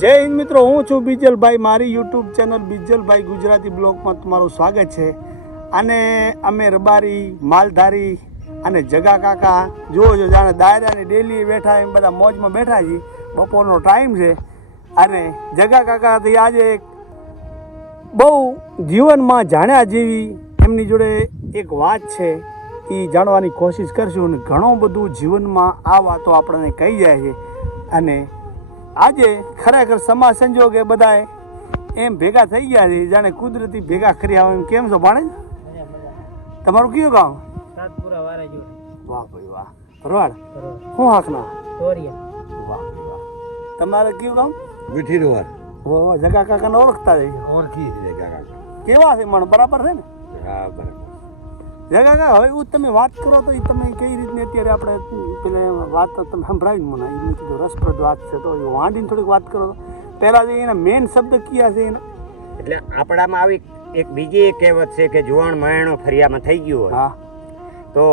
જય હિન્દ મિત્રો, હું છું બીજલભાઈ. મારી યુટ્યુબ ચેનલ બીજલભાઈ ગુજરાતી બ્લોગમાં તમારું સ્વાગત છે. અને અમે રબારી, માલધારી અને જગા કાકા, જુઓ જો જાણે દાયરાની ડેલી બેઠા એમ બધા મોજમાં બેઠા છીએ. બપોરનો ટાઈમ છે. અને જગા કાકાથી આજે બહુ જીવનમાં જાણ્યા જેવી એમની જોડે એક વાત છે. એ જાણવાની કોશિશ કરશું અને ઘણું બધું જીવનમાં આ વાતો આપણને કહી જાય છે. અને આજે ખરેખર સમાજ સંજોગે બધાએ એમ ભેગા થઈ ગયા છે જાણે કુદરતી ભેગા કરી આવે એમ કેમ છો ભાણે તમારું કયું ગામ? સાતપુરા વારા વાહ ભાઈ વાહ. ભરવાડ. શું હાકના? તોરિયા વાહ વાહ. તમારે કયું ગામ? મીઠી રોવાર ઓ જગા કાકાને ઓળખતા થઈ ઓળખી જગા કાકા. કેવા છે મણ બરાબર છે ને? હા બરાબર. કાકા હવે હું તમે વાત કરો તો એ તમે કઈ રીતની અત્યારે આપણે પેલા વાત તમે સંભળાવી મને. એ કીધું રસપ્રદ વાત છે તો એ વાંડીને થોડીક વાત કરો તો. પહેલાં જે એના મેઇન શબ્દ કયા છે એના? એટલે આપણામાં આવી એક બીજી એક કહેવત છે કે જુવાણ મહેણો ફરિયામાં થઈ ગયું હોય. હા. તો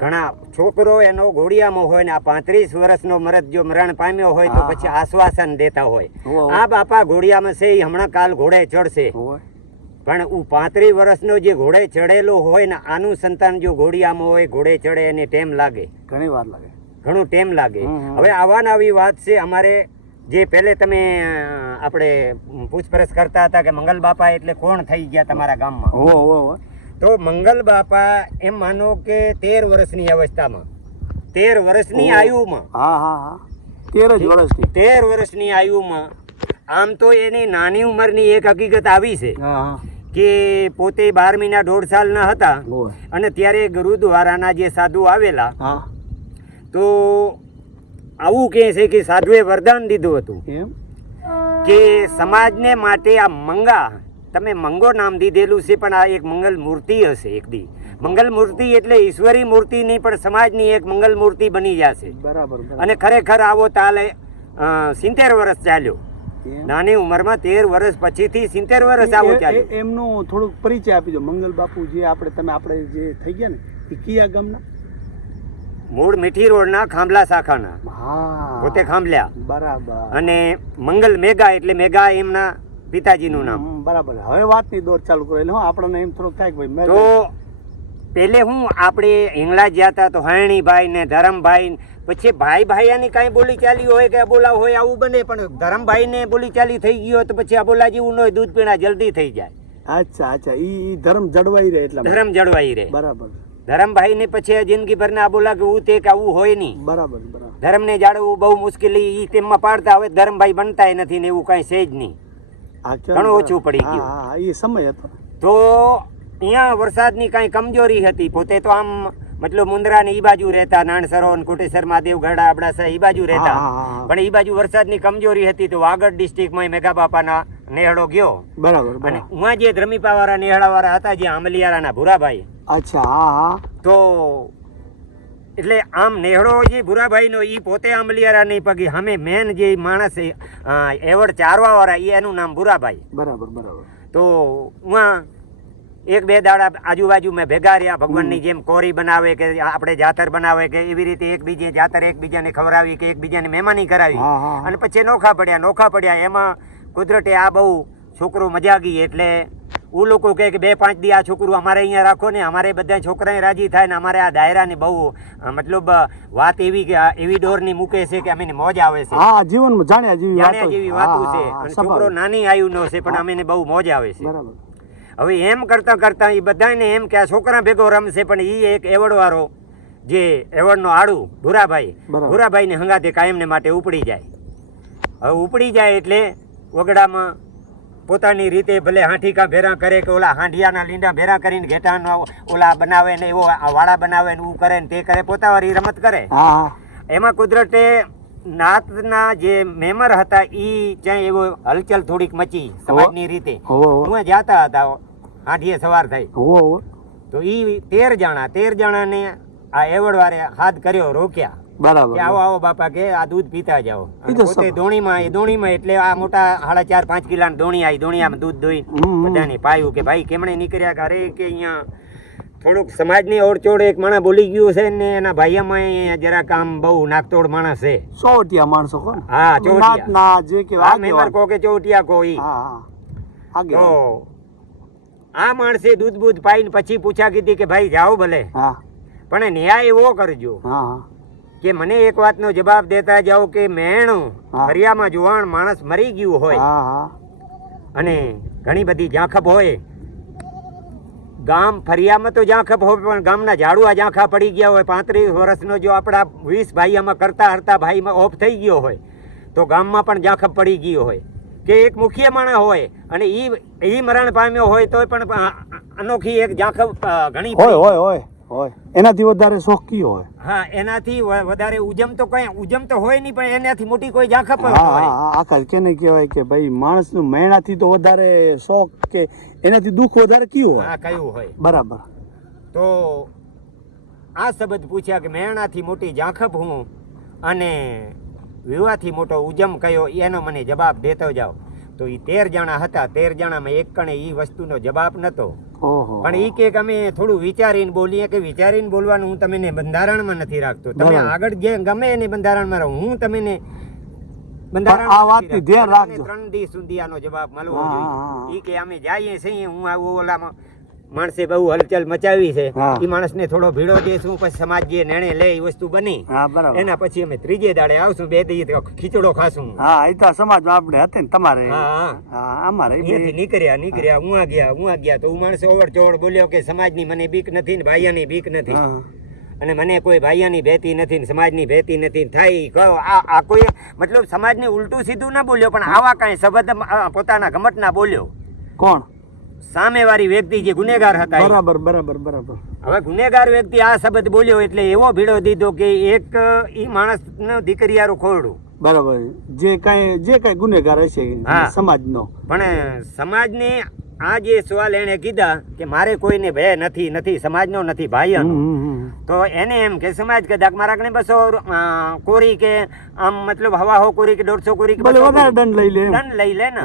ઘણા છોકરો એનો ઘોડિયામાં હોય ને આ પાંત્રીસ વર્ષનો મરદ જો મરણ પામ્યો હોય તો પછી આશ્વાસન દેતા હોય. આ બાપા ઘોડિયામાં છે એ હમણાં કાલ ઘોડે ચડશે. પણ હું પાંત્રીસ વર્ષનો જે ઘોડે ચડેલો હોય ને આનું સંતાન જો ઘોડિયામાં હોય ઘોડે ચડે એને ટેમ લાગે. ઘણી વાર લાગે. ઘણું ટેમ લાગે. હવે આવાને આવી વાત છે અમારે જે પહેલે તમે આપણે પૂછપરછ કરતા હતા કે મંગલ બાપા એટલે કોણ થઈ ગયા તમારા ગામમાં? હો હો તો મંગલ બાપા એમ માનો કે તેર વર્ષની અવસ્થામાં. તેર વર્ષની આયુમાં. હા હા હા. તેર જ વર્ષની. તેર વર્ષની આયુમાં. આમ તો એની નાની ઉંમરની એક હકીકત આવી છે. હા હા. કે પોતે બારમીના દોઢ સાલના હતા અને ત્યારે ગુરુદ્વારાના જે સાધુ આવેલા તો આવું કહે છે કે સાધુએ વરદાન દીધું હતું. કે સમાજને માટે આ મંગા તમે મંગો નામ દીધેલું છે પણ આ એક મંગલ મૂર્તિ હશે એક દી. મંગલ મૂર્તિ એટલે ઈશ્વરી મૂર્તિ નહીં પણ સમાજની એક મંગલ મૂર્તિ બની જશે. બરાબર અને ખરેખર આવો તાલે સિત્તેર વર્ષ ચાલ્યો? નાની ઉંમરમાં તેર વર્ષ પછીથી સિત્તેર વર્ષ આવું એ- એમનો થોડુંક પરિચય આપી દો. મંગલ બાપુ જે આપણે તમે આપણે જે થઈ ગયા ને એ કયા ગામના? મૂળ મીઠી રોડના ખાંભલા શાખાના. પોતે ખાંભલ્યા બરાબર. અને મંગલ મેઘા એટલે મેઘા એમના પિતાજીનું નામ. બરાબર. હવે વાતની દોર ચાલુ કરો એટલે હું આપણને એમ થોડુંક થાય ભાઈ તો પેલે હું આપણે હિંગળા ગયા હતા તો હરણીભાઈ ને ધરમભાઈ ને પછી ભાઈ ભાઈયાની કાંઈ બોલી ચાલી હોય કે અબોલા હોય આવું બને પણ ધરમભાઈ ને બોલી ચાલી થઈ ગઈ હોય તો પછી અબોલા જેવું ન હોય દૂધ પીણા જલ્દી થઈ જાય. અચ્છા અચ્છા ઈ ધર્મ જળવાઈ રહે એટલે. ધરમ જળવાઈ રહે. બરાબર. ધરમભાઈ ને પછી જિંદગી ભરના અબોલા કે હું તે કે આવું હોય નહીં. બરાબર બરાબર. ધર્મ ને જાળવવું બહુ મુશ્કેલી ઈ તેમમાં પાડતા હવે ધરમભાઈ બનતાય નથી ને એવું કાંઈ છે જ નહીં. ઘણું ઓછું પડી ગયું. હા, એ સમય હતો. તો અહીંયા વરસાદની કાંઈ કમજોરી હતી પોતે તો આમ મતલબ મુંદ્રા ને ઈ બાજુ રહેતા નાણસરો કોટેશ્વર મહાદેવ ગઢા અબડાસા ઈ બાજુ રહેતા. હા, હા, હા. પણ ઈ બાજુ વરસાદની કમજોરી હતી તો વાગડ ડિસ્ટ્રિક્ટમાં મેઘા બાપાના નેહડો ગયો. બરાબર અને ઉમાં જે ધ્રમીપાવાળા નેહડાવાળા હતા જે આંબલિયારાના ભૂરાભાઈ. અચ્છા હા હા. તો એટલે આમ નેહડો જે ભૂરાભાઈનો ઈ પોતે આંબલિયારા નહીં પગી અમે મેન જે માણસ એવડ ચારવાવાળા ઈ એનું નામ ભૂરાભાઈ. બરાબર બરાબર. તો ઉમાં એક બે દાડા આજુબાજુ મેં ભેગા રહ્યા ભગવાનની જેમ કોરી બનાવે કે આપણે જાતર બનાવે કે એવી રીતે એકબીજે જાતર એકબીજાને ખવડાવી કે એકબીજાને મહેમાની કરાવી. અને પછી નોખા પડ્યા નોખા પડ્યા એમાં કુદરતે આ બહુ છોકરો મજા ગઈ એટલે હું લોકો કહે કે બે પાંચ દી આ છોકરું અમારે અહીંયા રાખો ને અમારે બધા છોકરાએ રાજી થાય ને અમારે આ દાયરાની બહુ મતલબ વાત એવી કે એવી ડોરની મૂકે છે કે અમને મોજ આવે છે. હા જીવનમાં જાણ્યા જેવી જાણ્યા વાતો જેવી છે. વાતો છે અને છોકરો નાની આયુ નો છે પણ અમને બહુ મોજ આવે છે. બરાબર. હવે એમ કરતા કરતા એ બધાને એમ કે આ છોકરા ભેગો રમશે પણ એ એક એવોર્ડ વાળો જે એવોર્ડનો આડું ભૂરાભાઈ. ભૂરાભાઈને હંગાતે કાયમને માટે ઉપડી જાય. હવે ઉપડી જાય એટલે વગડામાં પોતાની રીતે ભલે હાંઠીકા ભેરા કરે કે ઓલા હાંડિયાના લીંડા ભેરા કરીને ઘેટાનો ઓલા બનાવે ને એવો આ વાળા બનાવે ને એવું કરે ને તે કરે પોતાવાળી રમત કરે. એમાં કુદરતે નાતના જે મેમર હતા ઈ ત્યાં એવો હલચલ થોડીક મચી સમાજની રીતે. હું જાતા હતા હાંડીએ સવાર થઈ. હોવો તો ઈ તેર જણા તેર જણાને આ એવડ વારે હાથ કર્યો રોક્યા. બરાબર કે આવો આવો બાપા કે આ દૂધ પીતા જાઓ. પોતે દોણીમાં એ દોણીમાં એટલે આ મોટા સાડા ચાર પાંચ કિલા દોણી આવી દોણીયામાં દૂધ દોઈ. બધાને પાયું કે ભાઈ કેમણે નીકળ્યા ઘરે અરે કે અહીંયા થોડુંક સમાજની ઓળચોડ એક માણસ બોલી ગયું છે ને એના ભાઈયામાં જરાક આમ બહુ નાકતોડ માણસ છે. ચોટિયા માણસો હા, ચોટિયા ના જે કે આ મેમર કો કે ચોટિયા કોઈ. હા હા. તો આ માણસે દૂધ બૂધ પાઈને પછી પૂછા કીધી કે ભાઈ જાઓ ભલે. હા. પણ ન્યાય એવો કરજો હા કે મને એક વાતનો જવાબ દેતા જાઓ કે મેણું. ફરિયામાં જોવાણ માણસ મરી ગયું હોય. અને ઘણી બધી ઝાંખપ હોય. ગામ ફરિયામાં તો ઝાંખપ હોય પણ ગામના ઝાડુઆ ઝાંખા પડી ગયા હોય. પાંત્રીસ વર્ષનો જો આપણા વીસ ભાઈ ભાઈયામાં કરતા હરતા ભાઈમાં ઓફ થઈ ગયો હોય તો ગામમાં પણ ઝાંખપ પડી ગયો હોય. કે એક મુખ્ય માણસ હોય અને ઈ ઈ મરણ પામ્યો હોય તોય પણ અનોખી એક ઝાંખપ ઘણી હોય હોય હોય હોય. એનાથી વધારે શોખ કયો હોય. હા એનાથી વધારે ઉજમ તો કઈ ઉજમ તો હોય નહીં પણ એનાથી મોટી કોઈ ઝાંખપ પણ હોય. આકાશ કેને કહેવાય કે ભાઈ માણસનું મહેણાથી તો વધારે શોખ કે એનાથી દુઃખ વધારે કયું હોય? હા કયું હોય. બરાબર. તો આ શબ્દ પૂછ્યા કે મહેણાથી મોટી ઝાંખપ હું અને વિવાહથી મોટો ઉજમ કયો એનો મને જવાબ દેતો જાઓ. તો એ તેર જણા હતા તેર જણામાં એક કણે એ વસ્તુનો જવાબ નતો. પણ એ કે અમે થોડું વિચારીને બોલીએ કે વિચારીને બોલવાનું હું તમને બંધારણમાં નથી રાખતો. તમે આગળ જે ગમે એને બંધારણમાં રહો હું તમને બંધારણ આ વાતની ધ્યાન રાખજો. ત્રણ દી સુધી આનો જવાબ મળવો જોઈએ. ઈ કે અમે જઈએ છીએ હું આવું ઓલામાં માણસે બહુ હલચલ મચાવી છે. એ માણસને થોડો ભીડો દેશું પછી સમાજ જે નિર્ણય લે એ વસ્તુ બની. એના પછી અમે ત્રીજે દાડે આવશું બે દી ખીચડો ખાશું. હા એ તો સમાજ આપણે હતે ને તમારે. અમારે અહીંયાથી નીકળ્યા નીકળ્યા હું ગયા હું ગયા. તો હું માણસે ઓવર ચોવડ બોલ્યો કે સમાજની મને બીક નથી ને ભાઈયાની બીક નથી. અને મને કોઈ ભાઈયાની ભેતી નથી ને સમાજની ભેતી નથી થઈ થાય કહો. આ કોઈ મતલબ સમાજને ઉલટું સીધું ના બોલ્યો પણ આવા કાંઈ શબ્દ પોતાના પોતાના ઘમટના બોલ્યો. કોણ? સામેવાળી વ્યક્તિ જે ગુનેગાર હતા બરાબર બરાબર બરાબર. હવે ગુનેગાર વ્યક્તિ આ શબ્દ બોલ્યો એટલે એવો ભીડો દીધો કે એક ઈ માણસનો દીકરીયારું ખોરડું. બરાબર. જે કાંઈ જે કાંઈ ગુનેગાર હશે. સમાજનો. પણ સમાજને આ જે સવાલ એણે કીધા કે મારે કોઈને ભય નથી નથી સમાજનો નથી ભાઈ. તો એને એમ કે સમાજ કદાચ મારા કને બસો કોરી કે આમ મતલબ હવા હો કોરી કે દોઢસો કોરી કે વધારે દંડ લઈ લે દંડ લઈ લે ને.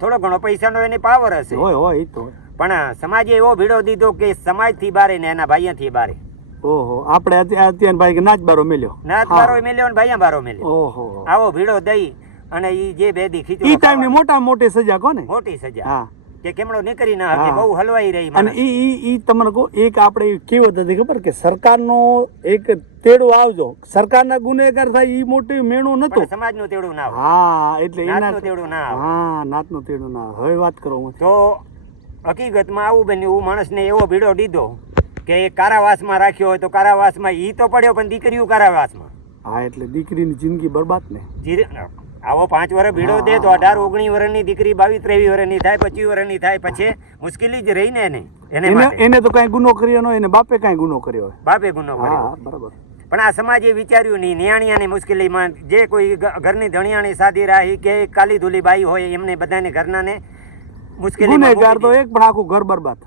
થોડો ઘણો પૈસાનો એને પાવર હશે. હોય હોય તો. પણ સમાજે એવો ભીડો દીધો કે સમાજથી બારે ને એના ભાઈયાથી બારે. ઓહો આપણે અત્યારે ભાઈ કે નાચ બારો મેલ્યો. હા. બારો મેલ્યો ને ભાઈયા બારો મેલ્યો. ઓહો. આવો ભીડો દઈ અને ઈ જે બે દી ઈ ટાઈમની મોટા મોટી સજા કોને? મોટી સજા. હા. કે કેમડો નીકળી ના હતી બહુ હલવાઈ રહી અને. ઈ ઈ ઈ તમને કહું એક આપણે કેવત હતી ખબર કે સરકારનો એક તેડો આવજો. સરકારના ગુનેગાર થાય ઈ મોટી મેણો નતો. સમાજનું તેડું ના હા એટલે એના નાતનું ના હા નાતનું તેડું ના હવે વાત કરો હું. તો હકીકતમાં આવું બન્યું હું માણસને એવો ભીડો દીધો કે એ કારાવાસમાં રાખ્યો હોય તો કારાવાસમાં ઈ તો પડ્યો પણ દીકરીઓ કારાવાસમાં. હા એટલે દીકરીની જિંદગી બરબાદ ને. જીર- આવો પાંચ વર્ષ ભીડો દે તો અઢાર ઓગણીસ વર્ષની દીકરી બાવીસ ત્રેવીસ વર્ષની થાય પચીસ વર્ષની થાય પછી મુશ્કેલી જ રહી ને એને એને એને તો કઈ ગુનો કર્યો ન હોય એને બાપે કઈ ગુનો કર્યો હોય. બાપે ગુનો કર્યો બરાબર. પણ આ સમાજે વિચાર્યું નહીં નિયાણિયાની મુશ્કેલીમાં જે કોઈ ઘરની ધણિયાણી સાદી રાહી કે કાલી ધૂલી બાઈ હોય એમને બધાને ઘરનાને મુશ્કેલીમાં ગુનેગાર તો એક પણ આખું ઘર બરબાદ.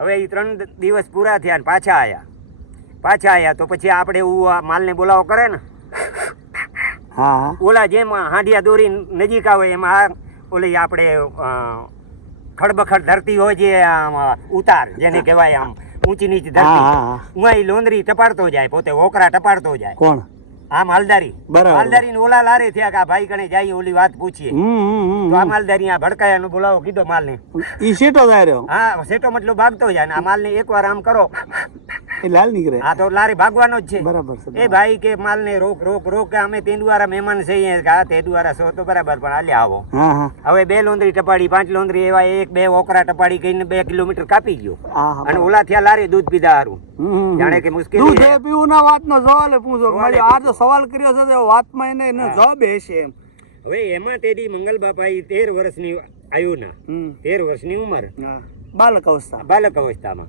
હવે એ ત્રણ દિવસ પૂરા થયા ને પાછા આયા. પાછા આયા તો પછી આપણે એવું માલને બોલાવો કરે ને? હા. ઓલા જેમ હાંડિયા દોરી નજીક આવે એમ આ ઓલી આપણે ખડબખડ ધરતી હોય જે આમ ઉતાર જેને કહેવાય આમ ઊંચી નીચી ધરતી. હા લોંદરી ટપાડતો જાય પોતે ઓકરા ટપાડતો જાય. કોણ? આ માલદારી. માલદારી ને ઓલા લારે થયા કે આ ભાઈ કણે જાય ઓલી વાત પૂછીએ. આ તો આ ભડકાયા ભડકાયાનો બોલાવો કીધો માલને. ઈ સેટો જાય રહ્યો? હા સેટો મતલબ ભાગતો જાય ને આ માલને એકવાર આમ કરો. એ લાલ નીકળે. હા તો લારી ભાગવાનો જ છે. બરાબર છે એ ભાઈ કે માલને રોક રોક રોક કે અમે તેંદુવારા મહેમાન છીએ આ તેંદુવારા છો તો બરાબર પણ હાલે આવો. હા હા. હવે બે લોંદરી ટપાડી પાંચ લોંદરી એવા એક બે ઓકરા ટપાડી કહીને બે કિલોમીટર કાપી ગયો. હા હા અને ઓલા થયા લારી દૂધ પીધા હારું. જાણે કે મુશ્કેલ દૂધ પીવું ના વાતનો સવાલ પૂછો. મારી આ જો સવાલ કર્યો છે તો વાતમાં એને એનો જવાબ હશે એમ. હવે એમાં તેડી મંગલ બાપા એ તેર વર્ષની આયુના. તેર વર્ષની ઉંમર. બાલક અવસ્થા. બાલક અવસ્થામાં.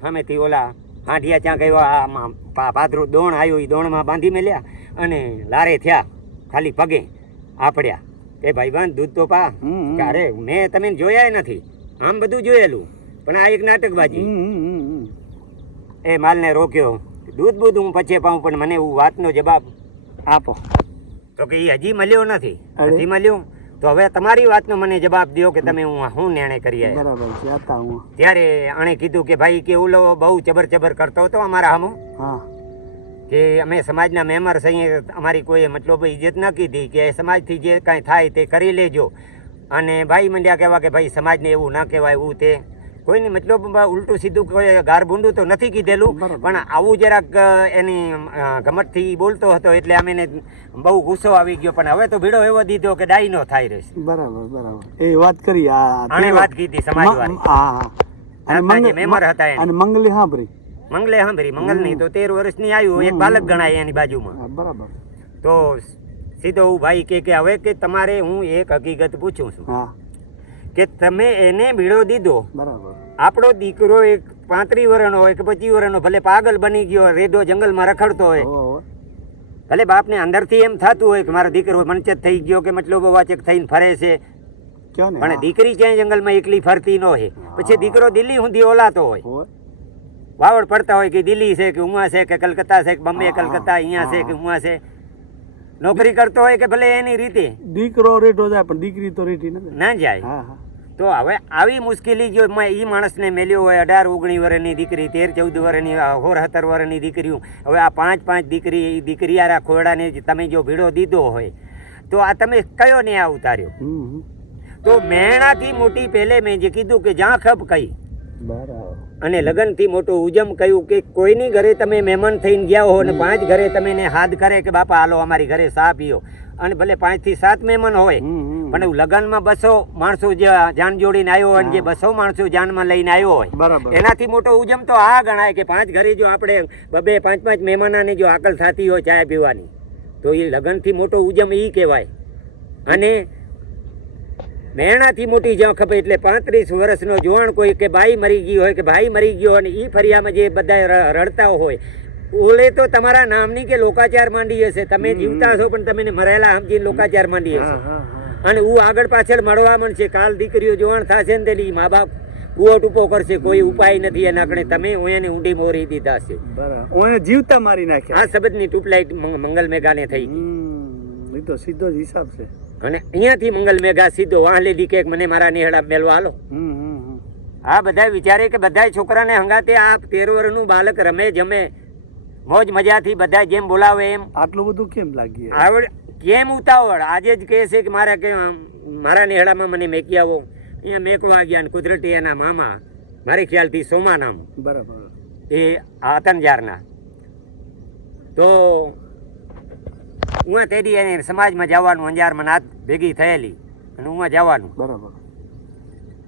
સામેથી ઓલા હાંઢિયા ત્યાં ગયો આ પાદરું દોણ આવ્યું એ દોણમાં બાંધી મેલ્યા અને લારે થયા ખાલી પગે આપડ્યા એ ભાઈબાન દૂધ તો પા. અરે મેં તમે જોયા નથી. આમ બધું જોયેલું. પણ આ એક નાટકબાજી. એ માલને રોક્યો. દૂધ બૂધ હું પછી પાઉં પણ મને એવું વાતનો જવાબ આપો. તો કે એ હજી મળ્યો નથી. હજી મળ્યું? તો હવે તમારી વાતનો મને જવાબ દો કે તમે હું શું નિર્ણય કરી આવ્યા? બરાબર છે હતા હું. ત્યારે આણે કીધું કે ભાઈ કે ઓલો બહુ ચબર ચબર કરતો હતો અમારા હામો. હા. કે અમે સમાજના મેમ્બર છીએ અમારી કોઈ મતલબ ઇજ્જત ન કીધી કે સમાજથી જે કાંઈ થાય તે કરી લેજો. અને ભાઈ મંડ્યા કહેવા કે ભાઈ સમાજને એવું ન કહેવાય એવું તે કોઈની મતલબ ઉલટું સીધું કોઈ ગાર ભૂંડું તો નથી કીધેલું. પણ આવું જરાક એની ગમતથી બોલતો હતો એટલે એને બહુ ગુસ્સો આવી ગયો. પણ હવે તો ભીડો એવો દીધો કે ડાયનો થાય રહેશે. બરાબર બરાબર. એ વાત કરી આણે વાત કીધી સમાજવાળી. હા હતા મેમ્બર હતા અને મંગલી સાંભળી મંગલે સાંભળી મંગલની તો તેર વર્ષની આવ્યું એક બાલક ગણાય એની બાજુમાં. બરાબર. તો સીધો ભાઈ કે કે હવે કે તમારે હું એક હકીકત પૂછું છું. હા. કે તમે એને ભીડો દીધો. બરાબર. આપણો દીકરો એક પાંત્રી વર્ષનો હોય કે પચીસ વર્ષનો ભલે પાગલ બની ગયો રેડો જંગલમાં રખડતો હોય. ભલે બાપને અંદરથી એમ થતું હોય કે મારો દીકરો મનચત થઈ ગયો કે મતલબ વાચક થઈને ફરે છે. પણ દીકરી ક્યાંય જંગલમાં એકલી ફરતી ન હોય. પછી દીકરો દિલ્હી સુધી ઓલાતો હોય. વાવડ પડતા હોય કે દિલ્હી છે કે ઉમા છે કે કલકત્તા છે કે બોમ્બે કલકત્તા અહીંયા છે કે ઉમા છે. નોકરી કરતો હોય કે ભલે એની રીતે. દીકરો રેટો જાય પણ દીકરી તો રેટી ના જાય. તો હવે આવી મુશ્કેલી જો એ માણસને મેલ્યો હોય અઢાર ઓગણીસ વર્ષની દીકરી તેર ચૌદ વર્ષની હોર સત્તર વર્ષની દીકરીઓ હવે આ પાંચ પાંચ દીકરી દીકરીયારા ખોરડાને તમે જો ભીડો દીધો હોય તો આ તમે કયો ન્યાય ઉતાર્યો. તો મેણાથી મોટી પહેલે મેં જે કીધું કે જ્યાં ખપ કહી અને લગનથી મોટું ઉજમ કહ્યું કે કોઈની ઘરે તમે મહેમાન થઈને ગયા હો અને પાંચ ઘરે તમે હાથ કરે કે બાપા હાલો અમારી ઘરે સા પીઓ. અને ભલે પાંચથી સાત મહેમાન હોય. પણ લગનમાં બસો માણસો જે જાન જોડીને આવ્યો હોય જે બસો માણસો જાનમાં લઈને આવ્યો હોય બરાબર. એનાથી મોટો ઉજમ તો આ ગણાય કે પાંચ ઘરે જો આપણે બબે પાંચ પાંચ મહેમાનાની જો આકલ થતી હોય ચા પીવાની તો એ લગનથી મોટો ઉજમ એ કહેવાય. અને મેણાથી મોટી જ્યાં ખબર એટલે પાંત્રીસ વર્ષનો જોવાણ કોઈ કે ભાઈ મરી ગઈ હોય કે ભાઈ મરી ગયો અને એ ફરિયામાં જે બધા રડતા હોય ઓલે તો તમારા નામની કે લોકાચાર માંડી હશે. તમે જીવતા છો પણ તમે મરેલા સમજીને લોકાચાર માંડી હશે. અને હું આગળ પાછળ મળવા મળશે કાલ દીકરીઓ જોવાણ થશે ને તેની મા બાપ કુવો ટૂપો કરશે. કોઈ ઉપાય નથી એના કણે તમે ઓયાને ઊંડી મોરી દીધા છે બરાબર. જીવતા મારી નાખ્યા. આ શબ્દની ટ્યુબલાઇટ મંગલ મેઘાને થઈ ગઈ. તો સીધો જ હિસાબ છે. અને અહીંયાથી મંગલ મેઘા સીધો વાહલી ડીકે મને મારા નિહળા મેલવા હમ. આ બધા વિચારે કે બધા છોકરાને હંગાતે આ તેર વર્ષનું બાલક રમે જમે. મોજ મજાથી બધા જેમ બોલાવે એમ. આટલું બધું કેમ લાગી? આવડ કેમ ઉતાવળ? આજે જ કહે છે કે મારા કે મારા નેહડામાં મને મેકી આવો. અહીંયા મેકવા ગયા ને કુદરતી એના મામા. મારે ખ્યાલથી સોમા નામ બરાબર. એ આતંજારના તો હું તેડી એને સમાજમાં જવાનું અંજારમાં નાત ભેગી થયેલી. અને હું જવાનું. બરાબર.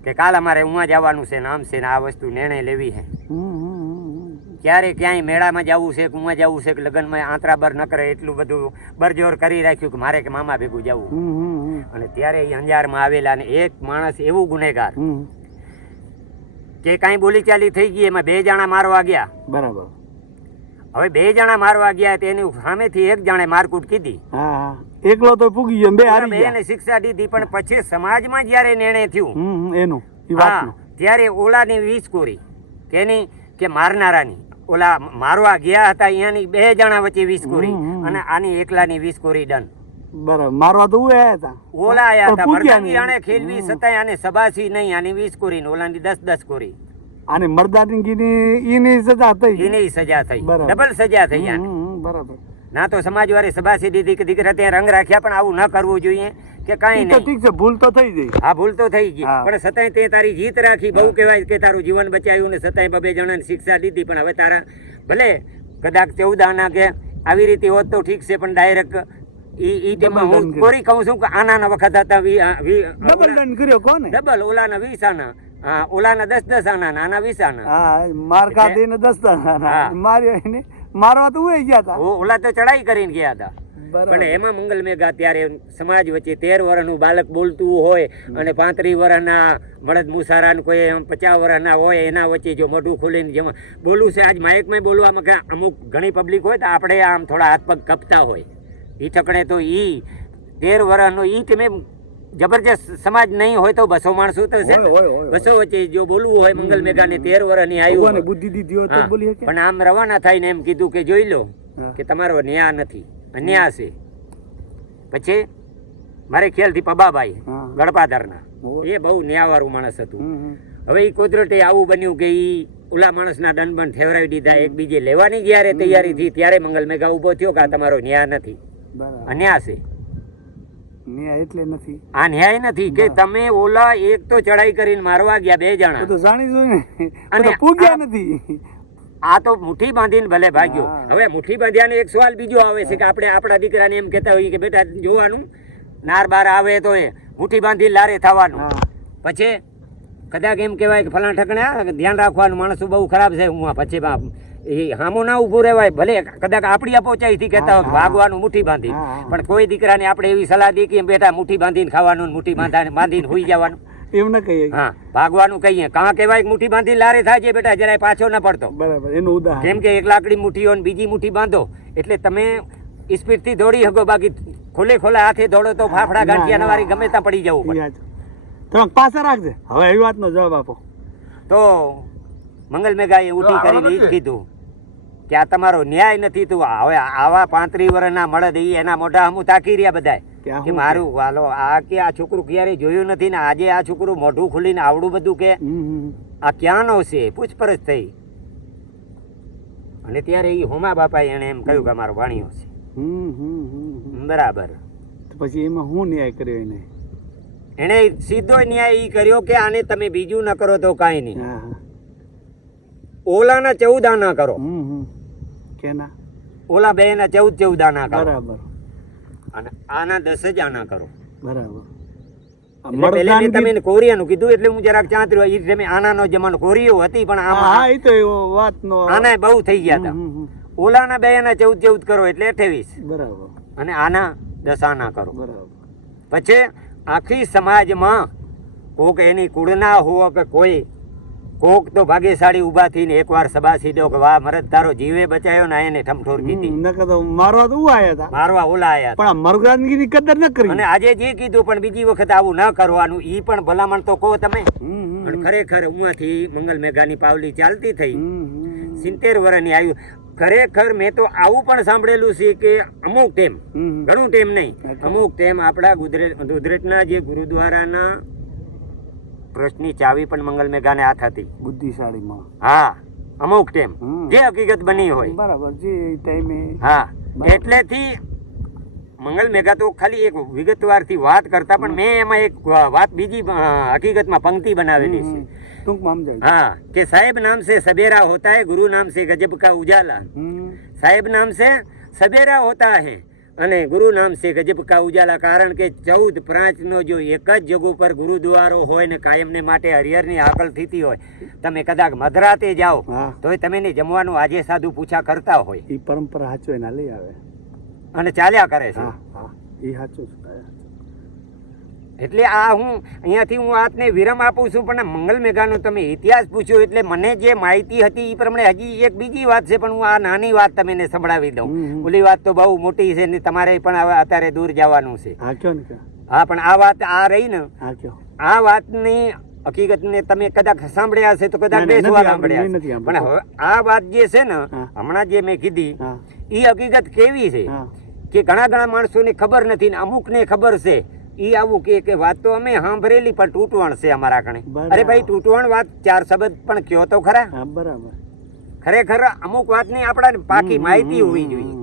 કે કાલ અમારે ઉમાં જવાનું છે ને આમ છે ને આ વસ્તુ નિર્ણય લેવી છે. હમ હમ. ક્યારે ક્યાંય મેળામાં જવું છે કે જવું છે કે લગ્નમાં આંતરાબર ન કરે એટલું બધું બરજોર કરી રાખ્યું કે મારે કે મામા ભેગું જવું. અને ત્યારે એ અંજારમાં આવેલા અને એક માણસ એવું ગુનેગાર કે કાંઈ બોલી ચાલી થઈ ગઈ એમાં બે જણા મારવા ગયા. બરાબર. હવે બે જણા મારવા ગયા તેની સામેથી એક જણે મારકૂટ કીધી. એકલો તો પૂગી ગયો બે હારી ગયા. એને શિક્ષા દીધી પણ પછી સમાજમાં જ્યારે નિર્ણય થયું એનું ત્યારે ઓલાની વીસ કોરી કેની કે મારનારાની. ઓલા મારવા ગયા હતા અહીંયાની બે જણા વચ્ચે વીસ કોરી. અને આની એકલાની વીસ કોરી ડન બરાબર. મારવા તો ઉએ આયા હતા. ઓલા આયા હતા. મરદાની આણે ખેલવી છતાંય આને સબાસી નહીં આની વીસ કોરી ને ઓલાની દસ દસ કોરી. અને મરદાનગીની ઈની સજા થઈ એની સજા થઈ. ડબલ સજા થઈ આને. બરાબર. ના તો સમાજવાળી સબાસી દીધી કે દીકરા ત્યાં રંગ રાખ્યા પણ આવું ન કરવું જોઈએ. કે કાંઈ તો નહીં. ઠીક છે ભૂલ તો થઈ ગઈ. હા ભૂલ તો થઈ ગઈ. પણ સતાય તે તારી જીત રાખી. બહુ કહેવાય કે તારું જીવન બચાવ્યું ને સતાય બબે જણાને શિક્ષા દીધી. પણ હવે તારા ભલે કદાચ ચૌદ આના કે આવી રીતે હોત તો ઠીક છે પણ ડાયરેક્ટ ઈ ટાઈમમાં હું કોરી કહું છું કે આનાના વખત હતા ડબલ ડન કર્યો કોને? ડબલ ઓલાના વીસ આના હા ઓલાના દસ દસ આના નાના વીસ આના હા માર કાઢીને દસ દસ આના માર્યો એને. મારવા તો ઉએ ગયા હતા ઓલા તો ચડાઈ કરીને ગયા હતા પણ એમાં મંગલ મેઘા ત્યારે સમાજ વચ્ચે તેર વર્ષનું બાળક બોલતું હોય અને પાંત્રીસ વર્ષના બળદ મુસારા કોઈ પચાસ વર્ષના હોય એના વચ્ચે જો મોઢું ખોલીને જેમાં બોલવું છે આજ માઇકમાં બોલવામાં કે અમુક ઘણી પબ્લિક હોય તો આપણે આમ થોડા હાથ પગ કપતા હોય. એ ઠકણે તો ઈ તેર વર્ષનો ઈ તમે જબરજસ્ત સમાજ નહીં હોય તો બસો માણસો તો છે ને. બસો વચ્ચે જો બોલવું હોય મંગલ મેઘાને તેર વર્ષની આવ્યું બુદ્ધિ દીધી હોય પણ આમ રવાના થઈને એમ કીધું કે જોઈ લો કે તમારો ન્યાય નથી. છે પછી મારે ખ્યાલથી પબાભાઈ હા. એ બહુ ન્યાવાળું માણસ હતું. હવે એ કુદરતે આવું બન્યું કે એ ઓલા માણસના દંડબંધ ઠેવરાવી દીધા એકબીજે લેવાની જ્યારે તૈયારી થઈ ત્યારે મંગલ મેઘા ઊભો થયો કે આ તમારો ન્યાય નથી. અન્યાય છે ન્યાય એટલે નથી. આ ન્યાય નથી કે તમે ઓલા એક તો ચડાઈ કરીને મારવા ગયા બે જણા. તો જાણી જોઈને અને પૂગ્યા નથી. આ તો મુઠ્ઠી બાંધીને ભલે ભાગ્યો. હવે મુઠ્ઠી બાંધ્યાનો એક સવાલ બીજો આવે છે કે આપણે આપણા દીકરાને એમ કહેતા હોઈએ કે બેટા જોવાનું નાર બાર આવે તો એ મુઠ્ઠી બાંધીને લારે થવાનું. પછી કદાચ એમ કહેવાય કે ફલાણ ઠકણા ધ્યાન રાખવાનું માણસો બહુ ખરાબ છે. હું આ પછી એ હામો ના ઊભું રહેવાય ભલે કદાચ આપણી અપોચાઈથી કહેતા હોય. ભાગવાનું મુઠ્ઠી બાંધી. પણ કોઈ દીકરાને આપણે એવી સલાહ દઈએ કે બેટા મુઠ્ઠી બાંધીને ખાવાનું મુઠ્ઠી બાંધા બાંધીને હોઈ જવાનું. એમ ના કહીએ. હા ભાગવાનું કહીએ. કાં કહેવાય મુઠ્ઠી બાંધી લારે થાય છે બેટા જરાય પાછો ના પડતો. બરાબર એનું ઉદાહરણ. કેમ કે એક લાકડી મુઠ્ઠીઓ હોય બીજી મુઠ્ઠી બાંધો એટલે તમે સ્પીડથી દોડી શકો બાકી ખુલ્લે ખુલ્લા હાથે દોડો તો ફાફડા ગાંઠિયા. નવારી ગમે ત્યાં પડી જવું પડે. તમે પાછા રાખજે. હવે એવી વાતનો જવાબ આપો. તો મંગલ મેઘાએ ઉઠી કરીને ઈ જ કીધું કે આ તમારો ન્યાય નથી તું હવે આવા પાંત્રી વર્ષના મળદ એ એના મોઢા હમું તાકી રહ્યા બધાય. કે મારું વાલો આ કે આ છોકરું ક્યારેય જોયું નથી ને આજે આ છોકરું મોઢું ખુલીને આવડું બધું કે? આ ક્યાં ક્યાંનો છે? પૂછપરછ થઈ. અને ત્યારે એ હોમા બાપા એને એમ કહ્યું કે મારો ભાણિયો છે. બરાબર. પછી એમાં હું ન્યાય કર્યો એને? એને સીધો ન્યાય એ કર્યો કે આને તમે બીજું ન કરો તો કાંઈ નહીં. ઓલાના ચૌદ આના કરો. કેના? ઓલા બે ના ચૌદ ચૌદ આના કરો. બરાબર. અને આના દસ જ આના કરો. બરાબર. તમે કોરિયાનું કીધું એટલે હું જરાક ચાંતર્યો એ તમે આનાનો જમાનો કોરિયો હતી પણ હા હા, એ તો વાતનો આના બહુ થઈ ગયા હતા. ઓલાના બે ના ચૌદ ચૌદ કરો એટલે અઠ્યાવીસ. બરાબર. અને આના દસ આના કરો. બરાબર. પછી આખી સમાજમાં કોક એની કુળના હોવ કે કોઈ કોક તો ભાગ્યશાળી ઊભા થઈને એકવાર સભા સીધો કે વાહ મરદ તારો જીવે બચાયો ને એને ઠમઠોર કીધી. નકર તો મારવા તો આયા હતા મારવા ઓલા આયા પણ મરગાનગીની કદર ન કરી. અને આજે જે કીધું પણ બીજી વખત આવું ન કરવાનું ઈ પણ ભલામણ તો કહો તમે. પણ ખરેખર ઉમાંથી મંગલ મેઘાની પાવલી ચાલતી થઈ. સિત્તેર વર્ષની આવ્યું ખરેખર મેં તો આવું પણ સાંભળેલું છે કે અમુક ટેમ ઘણું ટેમ નહીં અમુક ટેમ આપણા ગુજરાત ગુજરાતના જે ગુરુદ્વારાના પ્રશ્નની ચાવી પણ મંગલ મેઘાને હાથ હતી બુદ્ધિશાળીમાં. હા અમુક ટાઈમ જે હકીકત બની હોય. બરાબર જે ટાઈમે. હા એટલેથી મંગલ મેઘા તો ખાલી એક વિગતવારથી વાત કરતા પણ મેં એમાં એક વાત બીજી હકીકતમાં પંક્તિ બનાવેલી છે. હા કે સાહેબ નામ છે સબેરા હોતા હે ગુરુ નામ છે ગજબ કા ઉજાલા. સાહેબ નામ છે સબેરા હોતા હે. અને ગુરુ નામ છે ગજબકા ઉજાલા કારણ કે ચૌદ પ્રાંચનો જો એક જ જગ ઉપર ગુરુદ્વારો હોય ને કાયમને માટે હરિહરની આકલ થતી હોય તમે કદાચ મધરાતે જાઓ તો તમે ને જમવાનું આજે સાધુ પૂછા કરતા હોય. એ પરંપરા સાચો એના લઈ આવે. અને ચાલ્યા કરે છે. એ સાચું એટલે આ હું અહીંયાથી હું આપને વિરામ આપું છું પણ મંગલ મેઘાનો તમે ઇતિહાસ પૂછ્યો એટલે મને જે માહિતી હતી એ પ્રમાણે હજી એક બીજી વાત છે પણ હું આ નાની વાત તમને સંભળાવી દઉં. ઓલી વાત તો બહુ મોટી છે ને તમારે પણ હવે અત્યારે દૂર જવાનું છે. હા પણ આ વાત આ રહી ને આ વાતની હકીકતને તમે કદાચ સાંભળ્યા હશે તો કદાચ બે સવાલ સાંભળ્યા પણ હવે આ વાત જે છે ને હમણાં જે મેં કીધી એ હકીકત કેવી છે કે ઘણા ઘણા માણસોને ખબર નથી ને અમુકને ખબર છે ઈ આવું કે કે વાત તો અમે સાંભળેલી પણ તૂટવણ છે અમારા કણે અરે ભાઈ તૂટવણ વાત ચાર શબ્દ પણ કયો તો ખરા? બરાબર. ખરેખર અમુક વાતની આપણાને પાકી માહિતી હોવી જોઈએ.